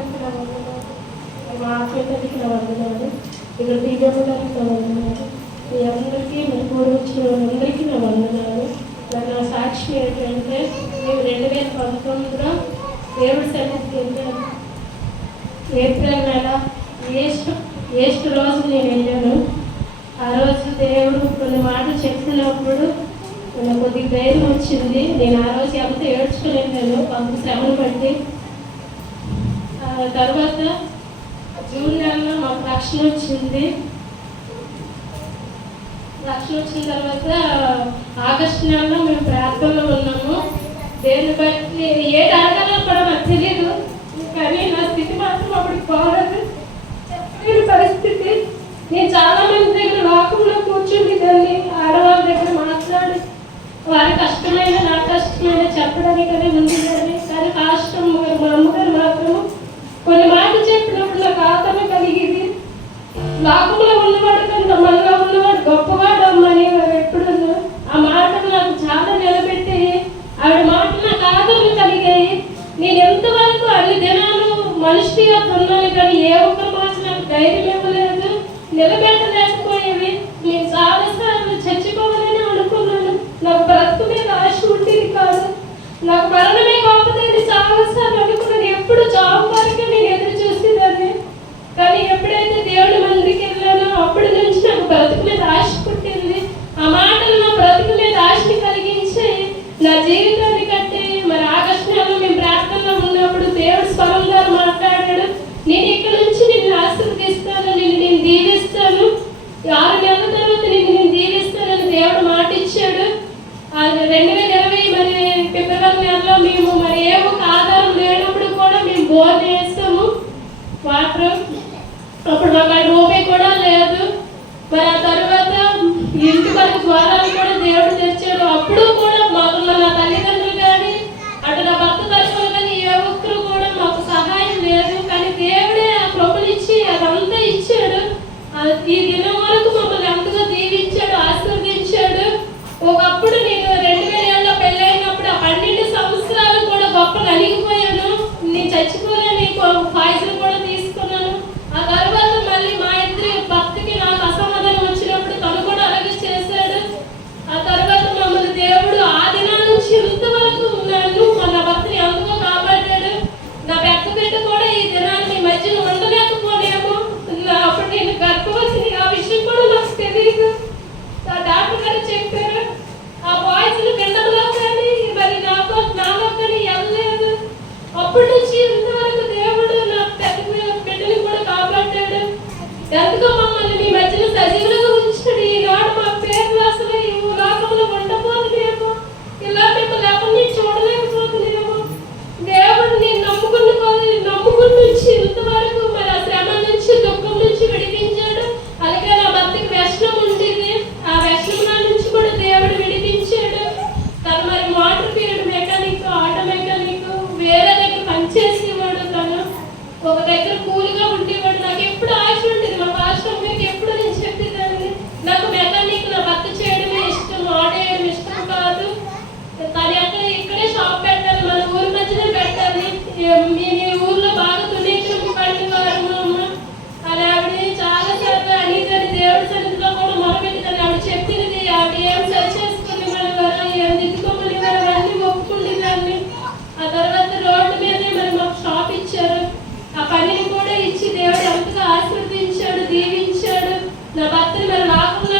గారికి నా వందనాలు, మా అక్కడికి నా వందనాలు, ఇక్కడ దివ్యమ్మ గారికి నా వందనాలు, మీ అందరికీ మీ కూడా వచ్చిన అందరికీ నా వందనాలు. నా సాక్షి ఏంటంటే మేము 2019లో దేవుడి సన్నిధికి వెళ్ళాను. ఏప్రిల్ నెల ఏస్ట్ రోజు నేను వెళ్ళాను. ఆ రోజు దేవుడు కొన్ని మాటలు చెప్పినప్పుడు నాకు కొద్దిగా ధైర్యం వచ్చింది. నేను ఆ రోజు ఎంత ఏడ్చుకుని వెళ్ళాను కొంత శ్రమను బట్టి. తర్వాత జూన్ నెలలో మాకు రక్షణ వచ్చింది. వచ్చిన తర్వాత ఆగస్టు నెలలో మేము ప్రార్థనలో ఉన్నాము. దేన్ని బట్టి ఏది అడగాలో కూడా నాకు తెలియదు, కానీ నా స్థితి మాత్రం అప్పుడు పోలేదు. పరిస్థితి నేను చాలా మంది దగ్గర లోకంలో కూర్చుని దాన్ని ఆడవాళ్ళ దగ్గర మాట్లాడి వారి కష్టమైన నా కష్టమైన చెప్పడానికనే ఉంది. కానీ కష్టం మా అమ్మగారు మాత్రం కొన్ని మాటలు చెప్పినప్పుడు నాకు ఆతమ కలిగింది. లోకంలో ఉన్నవాడు కన్నా మనలో ఉన్నవాడు గొప్పవాడు అమ్మని వారు ఎప్పుడు ఆ మాటలు నాకు చాలా నిలబెట్టి ఆవిడ మాటలు నాకు ఆదరణ కలిగాయి. నేను ఎంతవరకు అన్ని దినాలు మనిషిగా ఉన్నాను, కానీ ఏ ఒక్క మాట నాకు ధైర్యం ఇవ్వలేదు, నిలబెట్టలేకపోయేవి. నేను చాలాసార్లు చచ్చిపోవాలని అనుకున్నాను. నాకు బ్రతుకు మీద ఆశ ఉండేది కాదు, నాకు మరణమే గొప్పదని చాలాసార్లు అనుకున్నాను. ఎప్పుడు జాబ్ వరకు నేను ఎదురు చూసేదాన్ని. కానీ ఎప్పుడైతే దేవుడి మందికి వెళ్ళానో అప్పటి నుంచి నాకు బ్రతుకు మీద ఆశ పుట్టింది. ఆ మాటలు నా బ్రతుకు మీద ఆశని కలిగించి నా జీవితాన్ని కట్టి మరి ఆగస్టు నెలలో మేము ప్రార్థనలో ఉన్నప్పుడు దేవుడు స్వరం ద్వారా మాట్లాడాడు. నేను ఇక్కడ నుంచి నిన్ను ఆశీర్వదిస్తాను, నేను దీవిస్తాను, 6 నెలల తర్వాత నేను దీవిస్తానని దేవుడు మాట ఇచ్చాడు. 2020 మరి ఫిబ్రవరి నెలలో మేము మరి ఏ ఒక ఆధారం లేనప్పుడు కూడా మేము బోర్ చేస్తాము వాటర్. అప్పుడు మాకు రూపాయి కూడా లేదు. మరి ఆ తర్వాత ఇంటి వరకు ద్వారాలు కూడా దేవుడు తెచ్చాడు. అప్పుడు కూడా మాకు నా తల్లిదండ్రులు కానీ అటు నా భర్త తరఫులు కానీ ఏ ఒక్కరు కూడా మాకు సహాయం లేదు. కానీ దేవుడే ఆ కృపనిచ్చి అదంతా ఇచ్చాడు. ఈ దినం వరకు మమ్మల్ని ఎంతగా దీవించాడు, ఆశీర్వదించాడు. ఒకప్పుడు నేను 2007లో పెళ్ళైనప్పుడు ఆ 12 సంవత్సరాలు కూడా గొప్ప నలిగిపోయాను. నేను చచ్చిపోలేని పాయిజన్ కూడా తీసుకున్నాను. ఆ తర్వాత మళ్ళీ మా ఇద్దరి భక్తికి నాకు అసమాధానం వచ్చినప్పుడు తను కూడా అలాగే చేశాడు. ఆ తర్వాత మమ్మల్ని దేవుడు ఆ దినాల నుంచి ఇంతవరకు నన్ను నా భక్తిని ఎంతగా కాపాడాడు. నా పెద్ద బిడ్డ కూడా ఈ దినాన్ని మీ మధ్యలో ఉండలేకపోలేము. అప్పుడు నేను గర్భవతిని, ఆ విషయం కూడా నాకు తెలియదు. డాక్టర్ గారు చెప్పారు ఆ పాయిజన్ కిందలో కానీ మరి నాలో కానీ వెళ్ళలేదు. అప్పటి నుంచి ఇంతవరకు దేవుడు నా పెద్ద బిడ్డని కూడా కాపాడాడు. ఎంతగా మమ్మల్ని మీ మధ్యలో సజీవులుగా ఉంచాడు. ఈనాడు మా పేర్లు అసలు ఈ లోకంలో ఉండబోతున్నాము, ఇలా మిమ్మల్ని ఎవరిని చూడలేకపోతున్నాము. దేవుడు నేను నమ్ముకుని నుంచి ఇంతవరకు మరి ఆ శ్రమ నుంచి దుఃఖం నుంచి విడిపించాడు. అలాగే నా భర్తకి వ్యసనం ఉండేది, ఆ వ్యసనం నుంచి కూడా దేవుడు విడిపించాడు. తను మరి motor field mechanic, auto mechanic, వేరే దగ్గర పనిచేసేవాడు. తను ఒక దగ్గర కూలిగా ఉండేవాడు. నాకు ఎప్పుడు ఆశ ఉండేది, మా పాస్టర్ మీకు ఎప్పుడు నేను చెప్పేదాన్ని నాకు మెకానిక్ నా భర్త చేయడమే ఇష్టం, ఆడేయడం ఇష్టం కాదు. తను ఎక్కడ ఇక్కడే షాప్ పెట్టాలి, మన ఊరి మధ్యలో పెట్టాలి, మీ ఊర్లో బాగా తునీకరం పడినవారు అమ్మ అని ఆవిడ చాలా సార్లు అనేదాన్ని. దేవుడి సన్నిధిలో కూడా మొదలుపెట్టిందని ఆవిడ చెప్పినది. ఆవిడ ఏం సరి చేసుకుని మన ఏం దిద్దుకోమని అవన్నీ ఒప్పుకుండేదాన్ని. ఆ తర్వాత రోడ్డు మీదే మరి మాకు షాప్ ఇచ్చారు. ఆ పనిని కూడా ఇచ్చి దేవుడు ఎంతగా ఆశీర్వదించాడు, దీవించాడు. నా భర్తని మరి రాకుండా